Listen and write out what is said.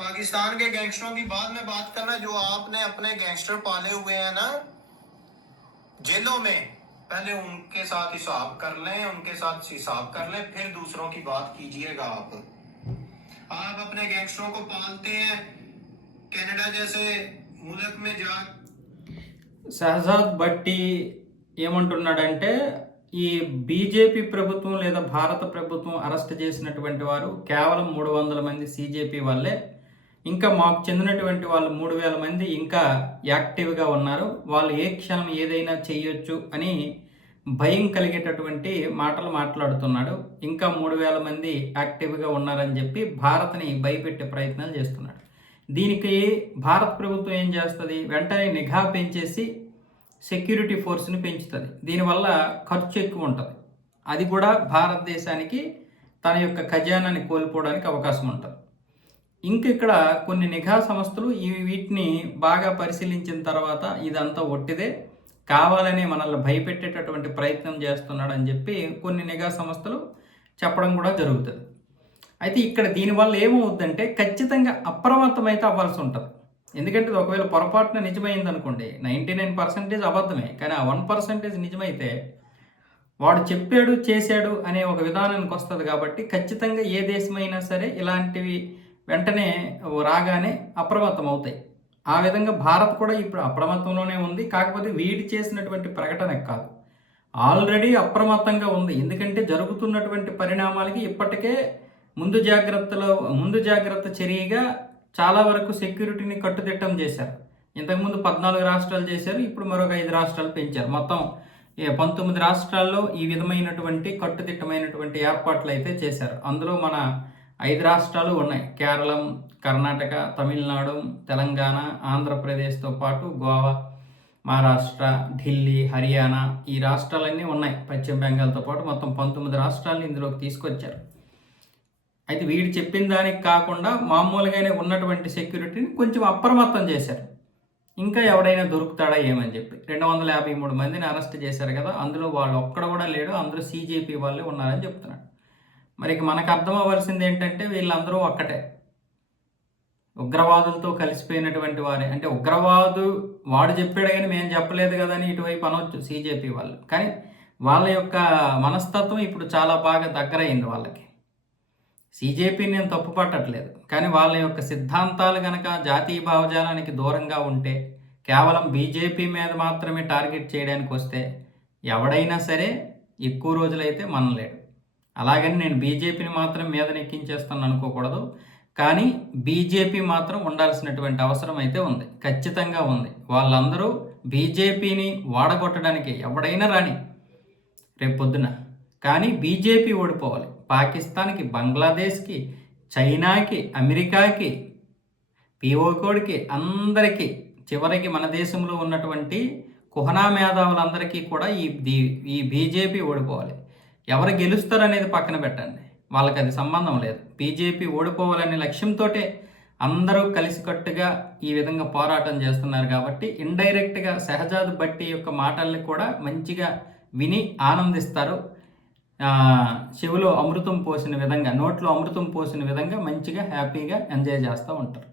पाकिस्तान के गैंगस्टरों की बाद में बात करना, जो आपने अपने गैंगस्टर पाले हुए हैं ना जेलों में, पहले उनके साथ हिसाब कर लें, उनके साथ हिसाब कर लें, फिर दूसरों की बात कीजिएगा। आप अपने गैंगस्टरों को पालते हैं, कनाडा जैसे मुल्क में जा। షహజాద్ భట్టి ఏమంటున్నాడంటే ఈ బీజేపీ ప్రభుత్వం లేదా భారత ప్రభుత్వం అరెస్ట్ చేసినటువంటి వారు కేవలం 300 మంది సీజేపీ వాళ్ళే, ఇంకా మాకు చెందినటువంటి వాళ్ళు 3000 మంది ఇంకా యాక్టివ్గా ఉన్నారు, వాళ్ళు ఏ క్షణం ఏదైనా చేయొచ్చు అని భయం కలిగేటటువంటి మాటలు మాట్లాడుతున్నాడు. ఇంకా 3000 మంది యాక్టివ్గా ఉన్నారని చెప్పి భారత్ని భయపెట్టే ప్రయత్నాలు చేస్తున్నాడు. దీనికి భారత ప్రభుత్వం ఏం చేస్తుంది, వెంటనే నిఘా పెంచేసి సెక్యూరిటీ ఫోర్స్ని పెంచుతుంది. దీనివల్ల ఖర్చు ఎక్కువ ఉంటుంది, అది కూడా భారతదేశానికి తన యొక్క ఖజానాన్ని కోల్పోవడానికి అవకాశం ఉంటుంది. ఇంక ఇక్కడ కొన్ని నిఘా సంస్థలు వీటిని బాగా పరిశీలించిన తర్వాత ఇదంతా ఒట్టిదే, కావాలని మనల్ని భయపెట్టేటటువంటి ప్రయత్నం చేస్తున్నాడని చెప్పి కొన్ని నిఘా సంస్థలు చెప్పడం కూడా జరుగుతుంది. అయితే ఇక్కడ దీనివల్ల ఏమవుతుందంటే ఖచ్చితంగా అప్రమత్తమైతే అవ్వాల్సి ఉంటుంది. ఎందుకంటే ఒకవేళ పొరపాటున నిజమైంది అనుకోండి, 99% అబద్ధమే, కానీ ఆ 1% నిజమైతే వాడు చెప్పాడు చేశాడు అనే ఒక విధానానికి వస్తుంది. కాబట్టి ఖచ్చితంగా ఏ దేశమైనా సరే ఇలాంటివి వెంటనే రాగానే అప్రమత్తం అవుతాయి. ఆ విధంగా భారత్ కూడా ఇప్పుడు అప్రమత్తంలోనే ఉంది. కాకపోతే వీడి చేసినటువంటి ప్రకటన కాదు, ఆల్రెడీ అప్రమత్తంగా ఉంది. ఎందుకంటే జరుగుతున్నటువంటి పరిణామాలకి ఇప్పటికే ముందు జాగ్రత్త చర్యగా చాలా వరకు సెక్యూరిటీని కట్టుదిట్టం చేశారు. ఇంతకుముందు 14 రాష్ట్రాలు చేశారు, ఇప్పుడు మరొక 5 రాష్ట్రాలు పెంచారు. మొత్తం 19 రాష్ట్రాల్లో ఈ విధమైనటువంటి కట్టుదిట్టమైనటువంటి ఏర్పాట్లు అయితే చేశారు. అందులో మన 5 రాష్ట్రాలు ఉన్నాయి: కేరళం, కర్ణాటక, తమిళనాడు, తెలంగాణ, ఆంధ్రప్రదేశ్తో పాటు గోవా, మహారాష్ట్ర, ఢిల్లీ, హర్యానా, ఈ రాష్ట్రాలన్నీ ఉన్నాయి. పశ్చిమ బెంగాల్తో పాటు మొత్తం 19 రాష్ట్రాలను ఇందులోకి తీసుకొచ్చారు. అయితే వీడు చెప్పిన దానికి కాకుండా మామూలుగానే ఉన్నటువంటి సెక్యూరిటీని కొంచెం అప్రమత్తం చేశారు. ఇంకా ఎవడైనా దొరుకుతాడా ఏమని చెప్పి 253 మందిని అరెస్ట్ చేశారు కదా, అందులో వాళ్ళు ఒక్కడ కూడా లేడు, అందరూ సీజేపీ వాళ్ళే ఉన్నారని చెప్తున్నాడు. మరి మనకు అర్థం అవ్వాల్సింది ఏంటంటే వీళ్ళందరూ ఒక్కటే, ఉగ్రవాదులతో కలిసిపోయినటువంటి వారే. అంటే వాడు చెప్పాడు కానీ మేము చెప్పలేదు కదా అని ఇటువైపు అనవచ్చు సీజేపీ వాళ్ళు. కానీ వాళ్ళ యొక్క మనస్తత్వం ఇప్పుడు చాలా బాగా దగ్గరైంది వాళ్ళకి. సీజేపీని నేను తప్పు పట్టట్లేదు, కానీ వాళ్ళ యొక్క సిద్ధాంతాలు కనుక జాతీయ భావజాలానికి దూరంగా ఉంటే, కేవలం బీజేపీ మీద మాత్రమే టార్గెట్ చేయడానికి వస్తే ఎవడైనా సరే ఎక్కువ రోజులైతే మనలేడు. అలాగని నేను బీజేపీని మాత్రం మీద నెక్కించేస్తాను అనుకోకూడదు, కానీ బీజేపీ మాత్రం ఉండాల్సినటువంటి అవసరం అయితే ఉంది, ఖచ్చితంగా ఉంది. వాళ్ళందరూ బీజేపీని వాడగొట్టడానికి ఎవడైనా రాని రేపు పొద్దున, కానీ బీజేపీ ఓడిపోవాలి. పాకిస్తాన్కి, బంగ్లాదేశ్కి, చైనాకి, అమెరికాకి, పిఓకోడికి, అందరికీ, చివరికి మన దేశంలో ఉన్నటువంటి కుహనా మేధావులందరికీ కూడా ఈ బీజేపీ ఓడిపోవాలి. ఎవరు గెలుస్తారనేది పక్కన పెట్టండి, వాళ్ళకి అది సంబంధం లేదు. బీజేపీ ఓడిపోవాలనే లక్ష్యంతో అందరూ కలిసికట్టుగా ఈ విధంగా పోరాటం చేస్తున్నారు. కాబట్టి ఇండైరెక్ట్గా షహజాద్ భట్టి యొక్క మాటల్ని కూడా మంచిగా విని ఆనందిస్తారు. చెవిలో అమృతం పోసిన విధంగా, నోట్లో అమృతం పోసిన విధంగా మంచిగా హ్యాపీగా ఎంజాయ్ చేస్తూ ఉంటారు.